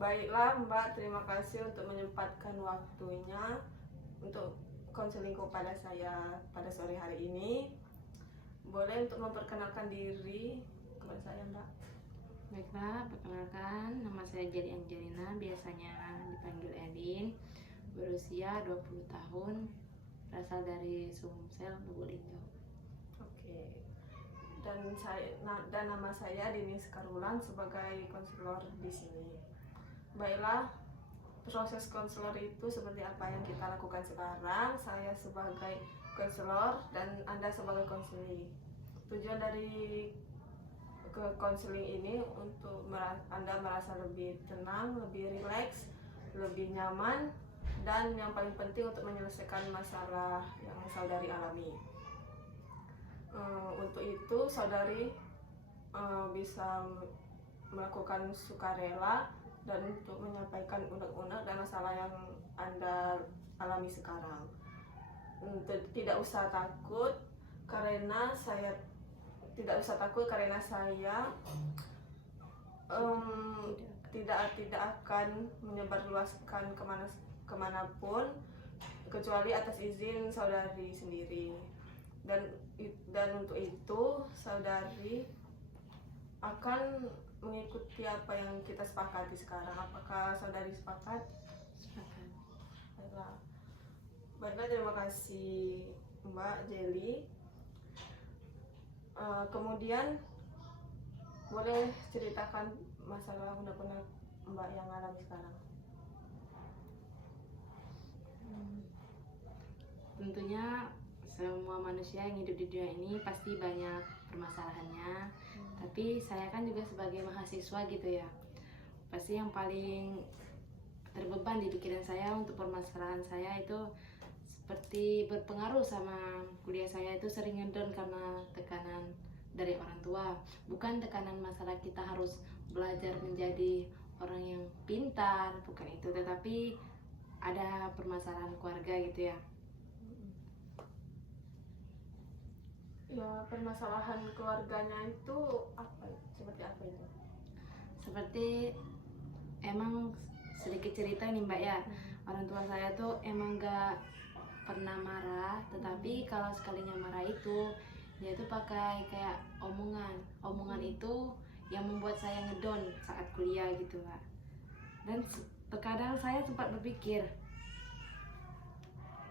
Baiklah Mbak, terima kasih untuk menyempatkan waktunya untuk konseling kepada saya pada sore hari ini. Boleh untuk memperkenalkan diri kepada saya Mbak? Baiklah, perkenalkan, nama saya Jeli Angelina, biasanya dipanggil Elin, berusia 20 tahun, berasal dari Sumsel, Lubulingga. Oke. Dan nama saya Dinis Karulan sebagai konselor di sini. Baiklah, proses konselor itu seperti apa yang kita lakukan sekarang. Saya sebagai konselor dan Anda sebagai konseling. Tujuan dari ke konseling ini untuk Anda merasa lebih tenang, lebih rileks, lebih nyaman, dan yang paling penting untuk menyelesaikan masalah yang saudari alami. Untuk itu saudari bisa melakukan sukarela dan untuk menyampaikan unek-unek dan masalah yang Anda alami sekarang. Tidak usah takut karena saya tidak akan menyebarluaskan kemanapun kecuali atas izin saudari sendiri. Dan untuk itu saudari akan mengikuti apa yang kita sepakati sekarang. Apakah saudari sepakat? Sepakat. Baiklah, terima kasih Mbak Jeli. Kemudian boleh ceritakan masalah unek-unek Mbak yang alami sekarang. Tentunya semua manusia yang hidup di dunia ini pasti banyak permasalahannya, tapi saya kan juga sebagai mahasiswa gitu ya, pasti yang paling terbeban di pikiran saya untuk permasalahan saya itu seperti berpengaruh sama kuliah saya itu sering ngedown karena tekanan dari orang tua. Bukan tekanan masalah kita harus belajar menjadi orang yang pintar, bukan itu, tetapi ada permasalahan keluarga gitu ya. Ya, permasalahan keluarganya itu seperti apa itu? Seperti emang sedikit cerita nih Mbak ya, orang tua saya tuh emang gak pernah marah, tetapi kalau sekalinya marah itu dia tuh pakai kayak omongan itu yang membuat saya ngedown saat kuliah gitu Mbak. Dan terkadang saya sempat berpikir,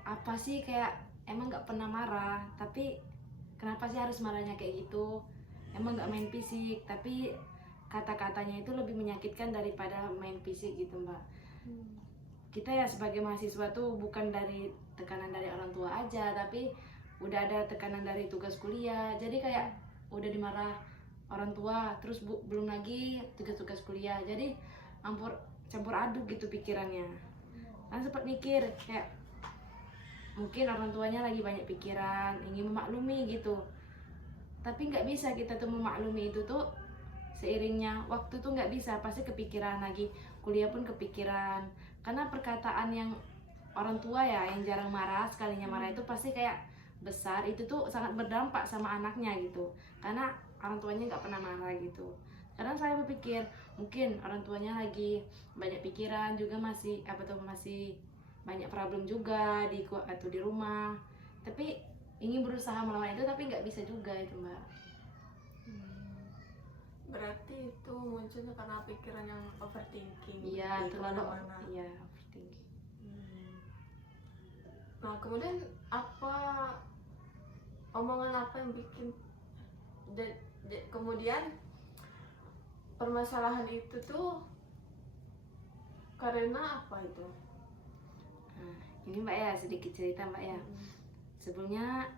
apa sih kayak emang gak pernah marah, tapi kenapa sih harus marahnya kayak gitu? Emang gak main fisik, tapi kata-katanya itu lebih menyakitkan daripada main fisik gitu Mbak. Kita ya sebagai mahasiswa tuh bukan dari tekanan dari orang tua aja, tapi udah ada tekanan dari tugas kuliah. Jadi kayak udah dimarah orang tua, terus belum lagi tugas-tugas kuliah. Jadi campur aduk gitu pikirannya. Kan sempat mikir kayak mungkin orang tuanya lagi banyak pikiran, ingin memaklumi gitu. Tapi nggak bisa kita tuh memaklumi itu tuh seiringnya waktu tuh nggak bisa, pasti kepikiran lagi, kuliah pun kepikiran. Karena perkataan yang orang tua ya yang jarang marah, sekalinya marah itu pasti kayak besar, itu tuh sangat berdampak sama anaknya gitu. Karena orang tuanya nggak pernah marah gitu. Kadang saya berpikir mungkin orang tuanya lagi banyak pikiran juga, masih banyak problem juga di rumah, tapi ingin berusaha melawan itu tapi nggak bisa juga itu Mbak. Berarti itu munculnya karena pikiran yang overthinking. Iya, gitu, terlalu kemana-mana. iya overthinking. Nah, kemudian omongan apa yang bikin kemudian permasalahan itu tuh karena apa itu? Nah, ini Mbak ya sedikit cerita Mbak ya. Sebelumnya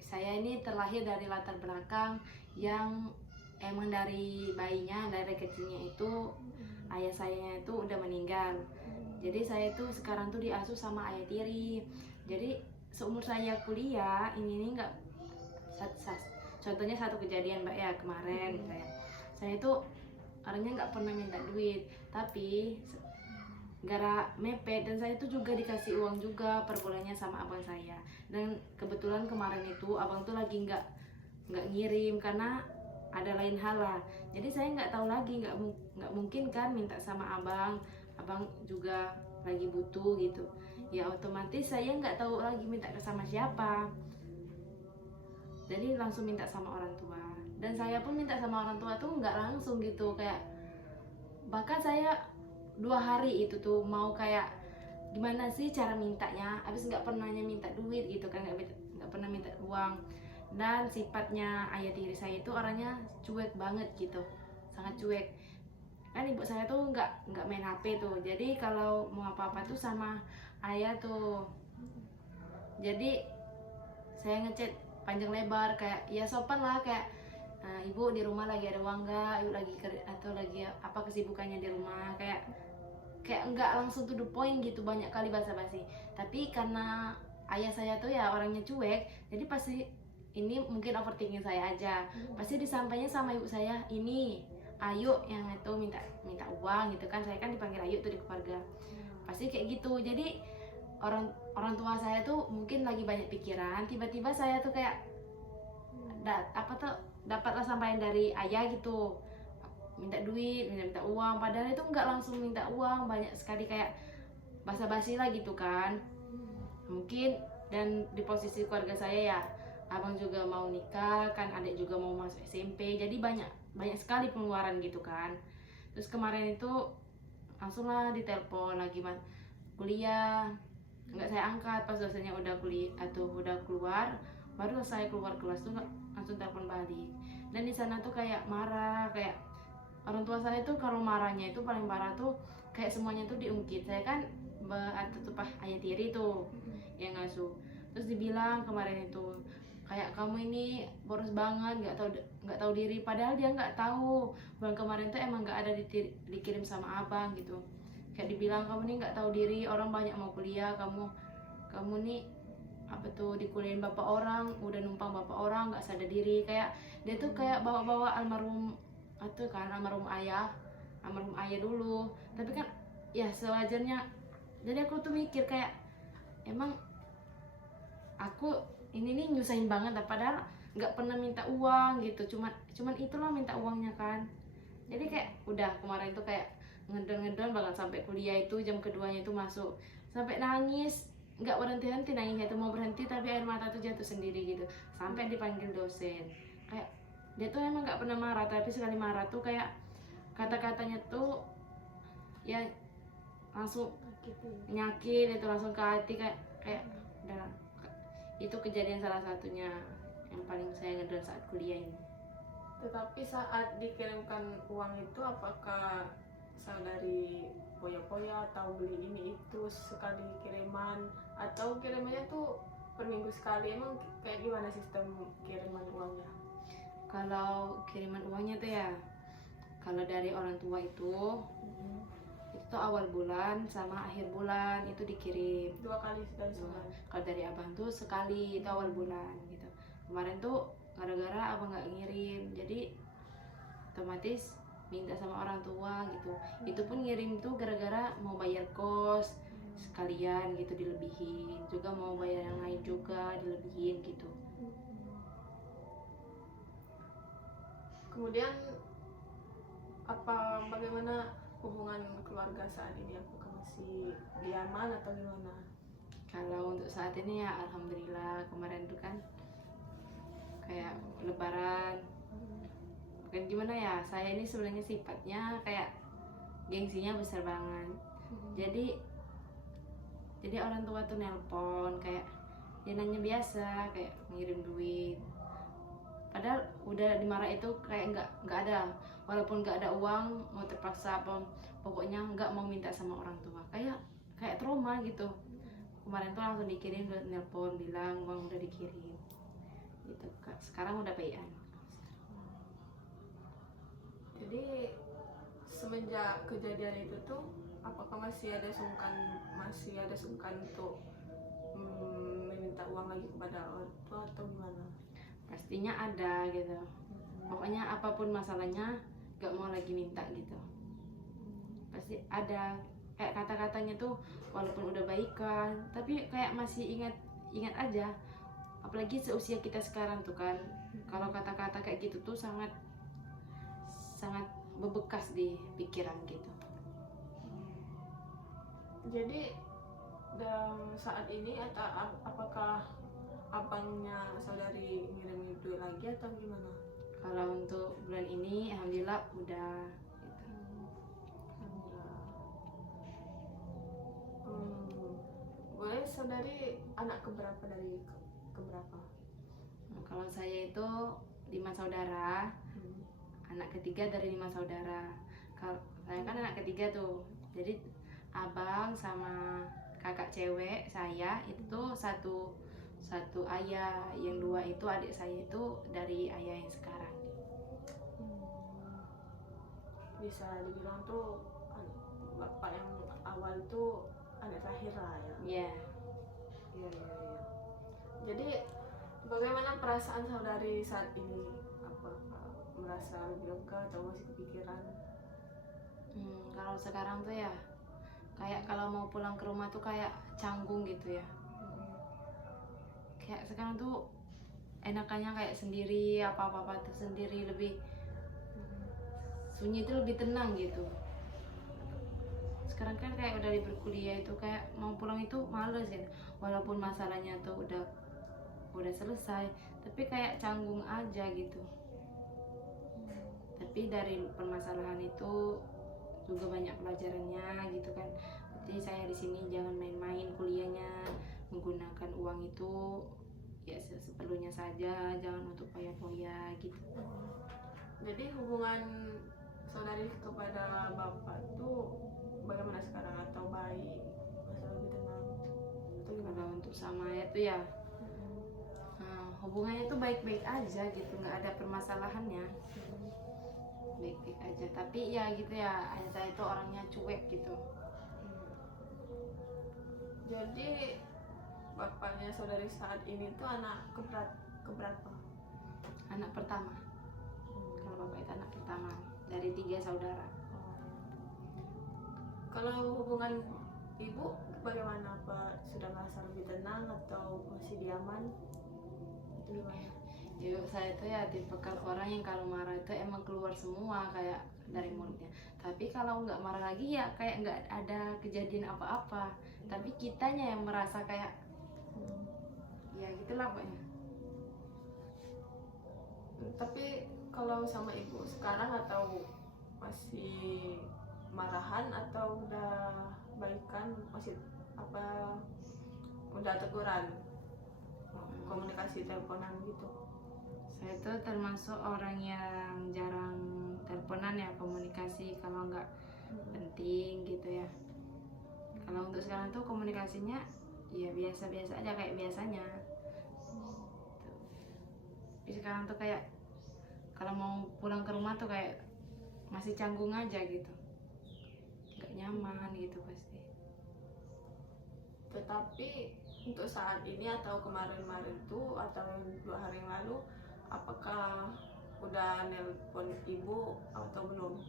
saya ini terlahir dari latar belakang yang emang dari bayinya, dari kecilnya itu ayah saya itu udah meninggal. Jadi saya tuh sekarang tuh diasuh sama ayah tiri. Jadi seumur saya kuliah ini nggak, contohnya satu kejadian Mbak ya kemarin, saya tuh orangnya nggak pernah minta duit, tapi gara mepet, dan saya tuh juga dikasih uang juga per bulannya sama abang saya. Dan kebetulan kemarin itu abang tuh lagi nggak ngirim karena ada lain hal lah. Jadi saya nggak tahu lagi, nggak mungkin kan minta sama abang juga lagi butuh gitu. Ya otomatis saya nggak tahu lagi minta ke sama siapa. Jadi langsung minta sama orang tua. Dan saya pun minta sama orang tua tuh nggak langsung gitu, kayak bahkan saya 2 hari itu tuh mau kayak gimana sih cara mintanya, habis nggak pernahnya minta duit gitu kan, nggak pernah minta uang. Dan sifatnya ayah tiri saya itu orangnya cuek banget gitu, sangat cuek. Kan ibu saya tuh nggak main HP tuh, jadi kalau mau apa-apa tuh sama ayah tuh. Jadi saya ngechat panjang lebar kayak ya sopan lah, kayak ibu di rumah lagi ada uang nggak, ibu lagi atau lagi apa kesibukannya di rumah, kayak nggak langsung to the point gitu, banyak kali basa-basi. Tapi karena ayah saya tuh ya orangnya cuek, jadi pasti ini mungkin overthinking saya aja, pasti disampaikan sama ibu saya, ini Ayu yang itu minta uang gitu kan, saya kan dipanggil Ayu tuh di keluarga, pasti kayak gitu. Jadi orang tua saya tuh mungkin lagi banyak pikiran, tiba-tiba saya tuh kayak dapatlah sampaian dari ayah gitu, minta duit, minta uang, padahal itu nggak langsung minta uang, banyak sekali kayak basa-basi lah gitu kan. Mungkin dan di posisi keluarga saya ya, abang juga mau nikah kan, adik juga mau masuk SMP, jadi banyak sekali pengeluaran gitu kan. Terus kemarin itu langsung lah ditelepon lagi kuliah, nggak saya angkat, pas dosennya udah kuliah atau udah keluar, baru saya keluar kelas tuh langsung telepon balik. Dan di sana tuh kayak marah, kayak orang tua saya tuh kalau marahnya itu paling parah tuh kayak semuanya tuh diungkit. Saya kan atau tuh ayah tiri tuh yang ngasuh, terus dibilang kemarin itu kayak kamu ini boros banget, nggak tahu diri, padahal dia nggak tahu bulan kemarin tuh emang nggak ada dikirim sama abang gitu. Kayak dibilang kamu nih nggak tahu diri, orang banyak mau kuliah, kamu nih apa tuh dikuliahin bapak orang, udah numpang bapak orang, nggak sadar diri. Kayak dia tuh kayak bawa almarhum ayah dulu. Tapi kan ya sewajarnya. Jadi aku tuh mikir kayak emang aku ini nih nyusahin banget, padahal nggak pernah minta uang gitu, cuman itulah minta uangnya kan. Jadi kayak udah kemarin tuh kayak ngedon banget sampai kuliah itu jam keduanya itu masuk, sampai nangis nggak berhenti nangisnya tuh, mau berhenti tapi air mata tuh jatuh sendiri gitu, sampai dipanggil dosen. Kayak dia tuh emang nggak pernah marah, tapi sekali marah tuh kayak kata-katanya tuh ya langsung nyakit itu, langsung ke hati, kayak udah. Itu kejadian salah satunya yang paling saya ngedon saat kuliah ini. Tetapi saat dikirimkan uang itu apakah dari poya-poya atau beli ini itu sekali kiriman, atau kirimannya tuh per minggu sekali? Emang kayak gimana sistem kiriman uangnya? Kalau kiriman uangnya tuh ya, kalau dari orang tua itu tuh awal bulan sama akhir bulan itu dikirim 2 kali dalam sebulan. Kalau dari abang tuh sekali, itu awal bulan gitu. Kemarin tuh gara-gara abang nggak ngirim, jadi otomatis minta sama orang tua gitu. Itu pun ngirim tuh gara-gara mau bayar kos sekalian gitu, dilebihin juga, mau bayar yang lain juga dilebihin gitu. Kemudian bagaimana hubungan keluarga saat ini? Apakah masih diaman atau gimana? Kalau untuk saat ini ya alhamdulillah. Kemarin tuh kan kayak lebaran, bukan gimana ya, saya ini sebenarnya sifatnya kayak gengsinya besar banget. Jadi orang tua tuh nelpon kayak dia nanya biasa, kayak ngirim duit, padahal udah dimarah itu kayak nggak ada, walaupun nggak ada uang mau terpaksa apa, pokoknya nggak mau minta sama orang tua, kayak trauma gitu. Kemarin tuh langsung dikirim, nelpon bilang uang udah dikirim gitu. Sekarang udah payan. Jadi semenjak kejadian itu tuh apakah masih ada sungkan untuk meminta uang lagi kepada orang tua atau gimana? Pastinya ada gitu, pokoknya apapun masalahnya gak mau lagi minta gitu, pasti ada. Kayak kata-katanya tuh walaupun udah baikan tapi kayak masih ingat aja, apalagi seusia kita sekarang tuh kan. Kalau kata-kata kayak gitu tuh sangat sangat bebekas di pikiran gitu. Jadi saat ini atau apakah abangnya saudari ngirim duit lagi atau gimana? Kalau untuk bulan ini alhamdulillah udah gitu. Alhamdulillah. Boleh saudari anak keberapa dari keberapa? Nah, kalau saya itu 5 saudara, anak ketiga dari 5 saudara. Kalau saya kan anak ketiga tuh, jadi abang sama kakak cewek saya itu satu ayah, yang 2 itu adik saya itu dari ayah yang sekarang. Bisa dibilang tuh bapak yang awal tuh anak terakhir lah ya. Iya. Iya. Jadi bagaimana perasaan saudari saat ini? Apa merasa lebih lega atau masih kepikiran? Kalau sekarang tuh ya kayak kalau mau pulang ke rumah tuh kayak canggung gitu ya. Kayak sekarang tuh enakannya kayak sendiri, apa-apa tuh sendiri, lebih sunyi itu lebih tenang gitu. Sekarang kan kayak udah libur kuliah itu kayak mau pulang itu males ya, walaupun masalahnya tuh udah selesai, tapi kayak canggung aja gitu. Tapi dari permasalahan itu juga banyak pelajarannya gitu kan. Jadi saya di sini jangan main-main kuliahnya, menggunakan uang itu ya seperlunya saja, jangan untuk foya-foya gitu. Jadi hubungan saudari kepada bapak tuh bagaimana sekarang, atau baik, masih lebih tenang atau gimana? Kalau untuk sama itu ya hubungannya tuh baik-baik aja gitu, nggak ada permasalahannya, baik-baik aja. Tapi ya gitu ya, ayah saya itu orangnya cuek gitu. Jadi bapaknya saudari saat ini tuh anak keberapa? Anak pertama. Kalau bapak itu anak pertama dari 3 saudara. Kalau hubungan ibu bagaimana? Apa sudah merasa lebih tenang atau masih diaman? Itu gimana? Ibu saya itu ya tipikal orang yang kalau marah itu emang keluar semua kayak dari mulutnya. Tapi kalau nggak marah lagi ya kayak nggak ada kejadian apa-apa. Tapi kitanya yang merasa kayak ya gitulah pokoknya. Tapi kalau sama ibu sekarang atau masih marahan atau udah baikan, masih apa udah teguran, komunikasi teleponan gitu? Saya tuh termasuk orang yang jarang teleponan ya, komunikasi kalau nggak penting gitu ya. Kalau untuk sekarang tuh komunikasinya ya biasa-biasa aja kayak biasanya. Tapi sekarang tuh kayak kalau mau pulang ke rumah tuh kayak masih canggung aja gitu, nggak nyaman gitu pasti. Tetapi untuk saat ini atau kemarin-kemarin tuh atau 2 hari yang lalu, apakah udah nelpon ibu atau belum?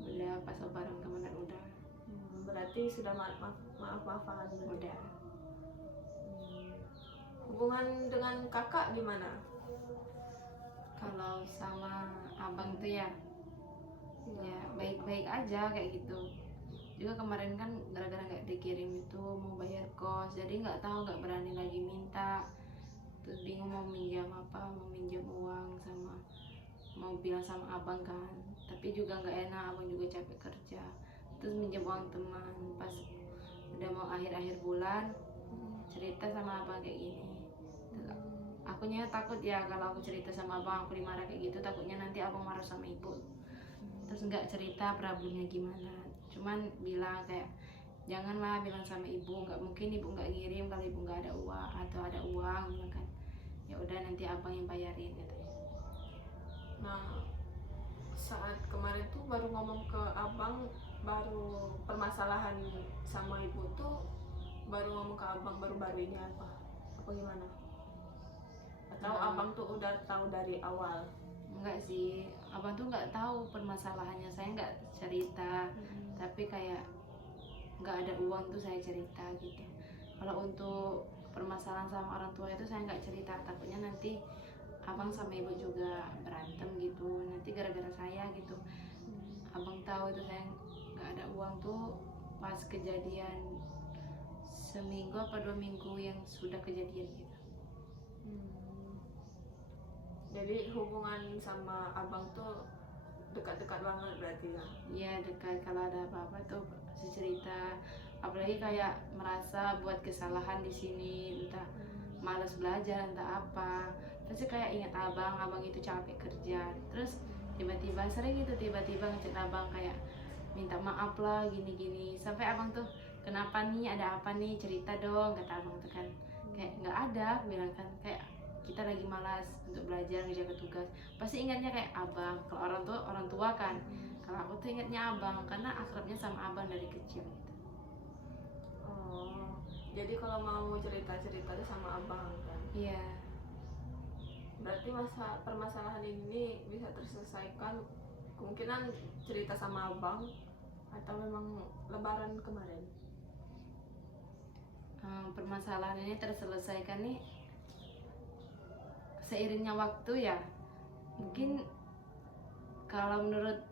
Udah pas lebaran kemarin udah. Berarti sudah maaf-maafan. Udah. Hubungan dengan kakak gimana? Kalau sama abang tuh ya baik-baik aja kayak gitu. Juga kemarin kan gara-gara nggak dikirim itu mau bayar kos, jadi nggak tahu, nggak berani lagi minta, terus bingung mau minjam apa, mau minjam uang sama mau bilang sama abang kan, tapi juga nggak enak, abang juga capek kerja, terus minjam uang teman. Pas udah mau akhir-akhir bulan cerita sama abang kayak gini, akunya takut ya kalau aku cerita sama abang aku dimarah kayak gitu, takutnya nanti abang marah sama ibu, terus nggak cerita problemnya gimana, cuman bilang kayak janganlah bilang sama ibu, nggak mungkin ibu nggak ngirim kalau ibu nggak ada uang, atau ada uang bilang kan, ya udah nanti abang yang bayarin katanya. Nah, saat kemarin tuh baru ngomong ke abang, baru permasalahan sama ibu tuh baru ngomong ke abang baru-baru ini apa gimana? Atau abang tuh udah tahu dari awal? Enggak sih, abang tuh nggak tahu permasalahannya, saya nggak cerita, tapi kayak nggak ada uang tuh saya cerita gitu. Kalau untuk permasalahan sama orang tua itu saya nggak cerita, takutnya nanti abang sama ibu juga berantem gitu, nanti gara-gara saya gitu. abang tahu itu saya nggak ada uang tuh pas kejadian seminggu apa 2 minggu yang sudah kejadian gitu. Jadi hubungan sama abang tuh dekat-dekat banget berarti ya? Iya dekat, kalau ada apa-apa tuh pasti cerita, apalagi kayak merasa buat kesalahan di sini, entah malas belajar entah apa, pasti kayak ingat abang itu capek kerja, terus tiba-tiba sering itu tiba-tiba ngechat abang kayak minta maaf lah gini-gini, sampai abang tuh kenapa nih, ada apa nih, cerita dong kata abang tuh kan. Kayak nggak ada, aku bilang kan, kayak kita lagi malas untuk belajar ngejaga tugas, pasti ingatnya kayak abang. Kalau orang tua kan, kalau aku tuh ingatnya abang karena akrabnya sama abang dari kecil gitu. Oh, jadi kalau mau cerita-cerita tuh sama abang kan? Iya. Berarti permasalahan ini bisa terselesaikan kemungkinan cerita sama abang atau memang lebaran kemarin? Permasalahan ini terselesaikan nih seiringnya waktu ya. Mungkin kalau menurut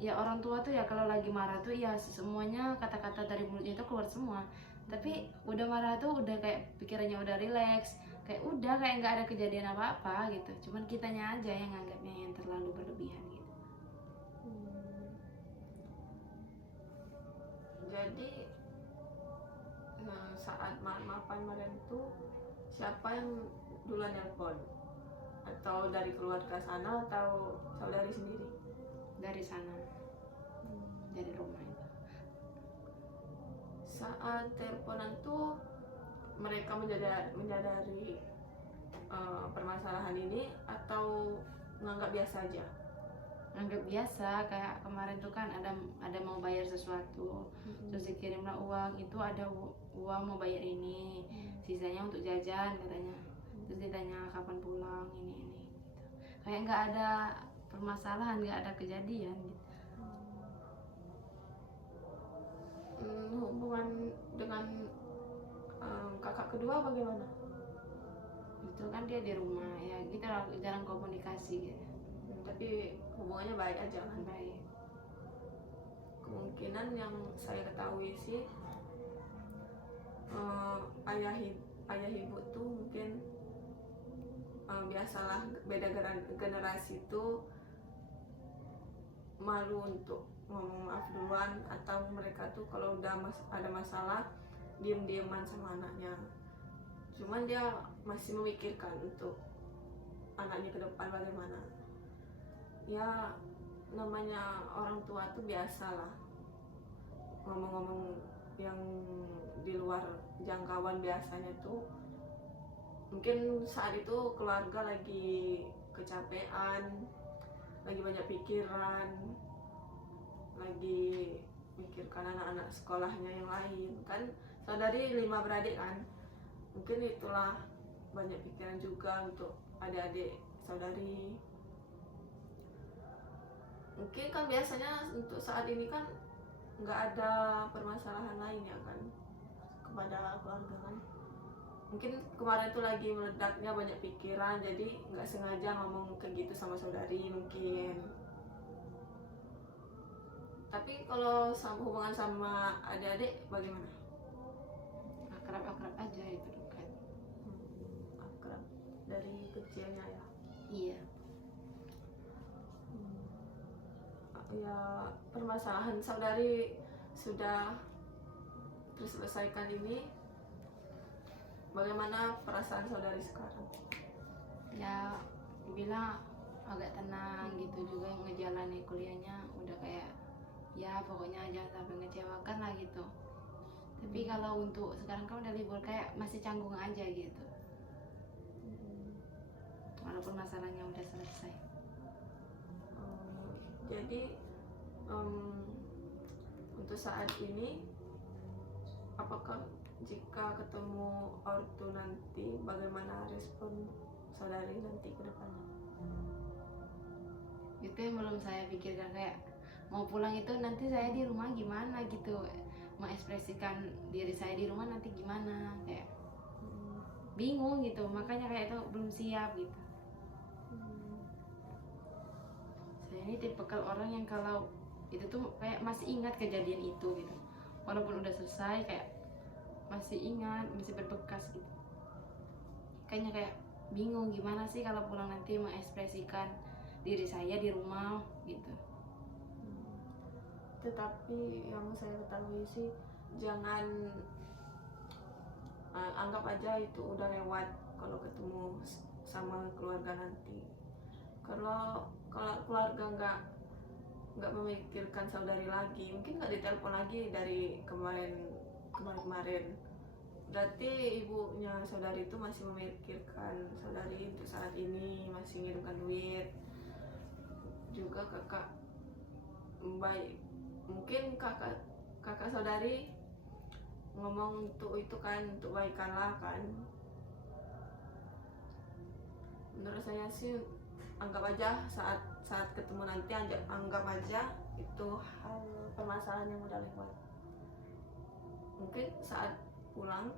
ya orang tua tuh ya, kalau lagi marah tuh ya semuanya kata-kata dari mulutnya itu keluar semua. Tapi udah marah tuh udah kayak pikirannya udah rileks, kayak udah kayak nggak ada kejadian apa-apa gitu. Cuman kitanya aja yang nganggapnya yang terlalu berlebihan gitu. Jadi saat maaf-maafan kemarin tuh siapa yang duluan nelpon? Atau dari keluarga sana atau saudari sendiri? Dari sana, dari rumah itu. Saat teleponan tuh mereka menyadari permasalahan ini atau menganggap biasa aja? Anggap biasa, kayak kemarin tuh kan ada mau bayar sesuatu, terus dikirimlah uang, itu ada uang mau bayar ini, sisanya untuk jajan katanya. Terus ditanya kapan pulang ini gitu. Kayak nggak ada permasalahan, nggak ada kejadian gitu. Hubungan dengan kakak kedua bagaimana? Itu kan dia di rumah ya, kita jarang komunikasi gitu. Tapi hubungannya baik aja kan? Baik. Kemungkinan yang saya ketahui sih ayah ibu tuh mungkin biasalah beda generasi tuh malu untuk ngomong maaf duluan, atau mereka tuh kalau udah ada masalah diem-dieman sama anaknya. Cuman dia masih memikirkan untuk anaknya ke depan bagaimana. Ya namanya orang tua tuh biasalah ngomong-ngomong yang di luar jangkauan biasanya tuh. Mungkin saat itu keluarga lagi kecapean, lagi banyak pikiran, lagi mikirkan anak-anak sekolahnya yang lain kan. Saudari 5 beradik kan, mungkin itulah banyak pikiran juga untuk adik-adik saudari. Mungkin kan biasanya untuk saat ini kan nggak ada permasalahan lain ya kan kepada keluarga kan. Mungkin kemarin tuh lagi meledaknya banyak pikiran, jadi nggak sengaja ngomong kayak gitu sama saudari mungkin. Tapi kalau hubungan sama adik-adik bagaimana? Akrab-akrab aja itu, dekat. Akrab dari kecilnya ya? Iya. Ya permasalahan saudari sudah terselesaikan ini. Bagaimana perasaan saudari sekarang? Ya dibilang agak tenang gitu, juga ngejalani kuliahnya udah kayak ya pokoknya jangan sampai ngecewakan lah gitu. Tapi kalau untuk sekarang kan udah libur, kayak masih canggung aja gitu, walaupun masalahnya udah selesai. Jadi untuk saat ini, apakah jika ketemu ortu nanti, bagaimana respon saudari nanti ke depannya? Itu yang belum saya pikirkan, kayak mau pulang itu nanti saya di rumah gimana gitu, mengekspresikan diri saya di rumah nanti gimana, kayak bingung gitu, makanya kayak itu belum siap gitu. Saya ini tipikal orang yang kalau itu tuh kayak masih ingat kejadian itu gitu, walaupun udah selesai kayak masih ingat, masih berbekas gitu. Kayaknya kayak bingung gimana sih kalau pulang nanti mengekspresikan diri saya di rumah gitu. Tetapi yang saya ketahui sih jangan anggap aja itu udah lewat kalau ketemu sama keluarga nanti. Kalau keluarga nggak memikirkan saudari lagi, mungkin nggak ditelepon lagi dari kemarin. Berarti ibunya saudari itu masih memikirkan saudari untuk saat ini, masih ngirimkan duit. Juga kakak baik, mungkin kakak saudari ngomong untuk itu kan, untuk baikan lah kan. Menurut saya sih anggap aja saat ketemu nanti, anggap aja itu hal permasalahan yang udah lewat. Mungkin saat pulang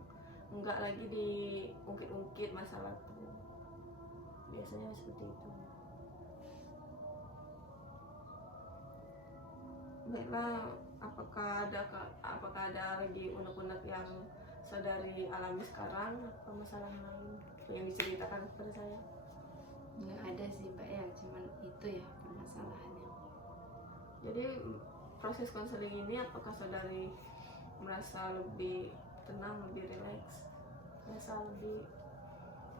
enggak lagi diungkit-ungkit masalah itu. Biasanya seperti itu. Baiklah, apakah ada lagi unek-unek yang saudari alami sekarang, apa masalah lain yang diceritakan kepada saya? Nggak ada sih Mbak ya, cuman itu ya permasalahannya. Jadi proses konseling ini apakah saudari merasa lebih tenang, lebih rileks, merasa lebih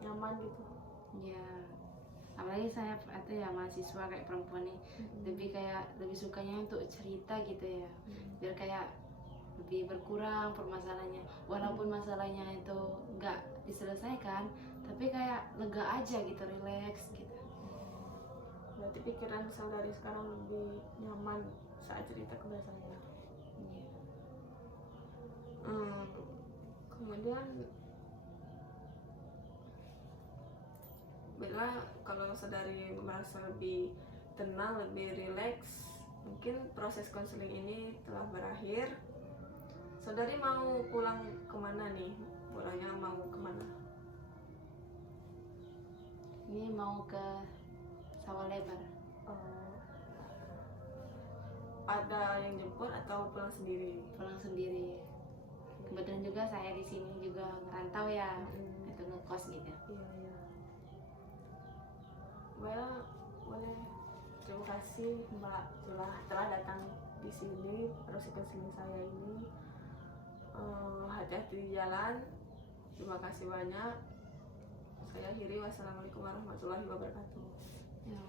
nyaman gitu? Ya, apalagi saya atau ya mahasiswa kayak perempuan nih, lebih sukanya untuk cerita gitu ya, biar kayak lebih berkurang permasalahannya, walaupun masalahnya itu nggak diselesaikan, tapi kayak lega aja gitu, rileks gitu. Berarti pikiran saudari sekarang lebih nyaman saat cerita kepada saya. Iya. Kemudian bila kalau saudari merasa lebih tenang, lebih rileks, mungkin proses konseling ini telah berakhir. Saudari mau pulang kemana nih? Pulangnya mau kemana? Ini mau ke Sawah Lebar. Ada yang jemput atau pulang sendiri? Pulang sendiri. Kebetulan juga saya di sini juga ngerantau ya, atau ngekos gitu. Iya. Well, boleh. Terima kasih Mbak telah datang di sini proses konseling saya ini. Hati-hati di jalan. Terima kasih banyak. Saya akhiri. Wassalamualaikum warahmatullahi wabarakatuh. Ya.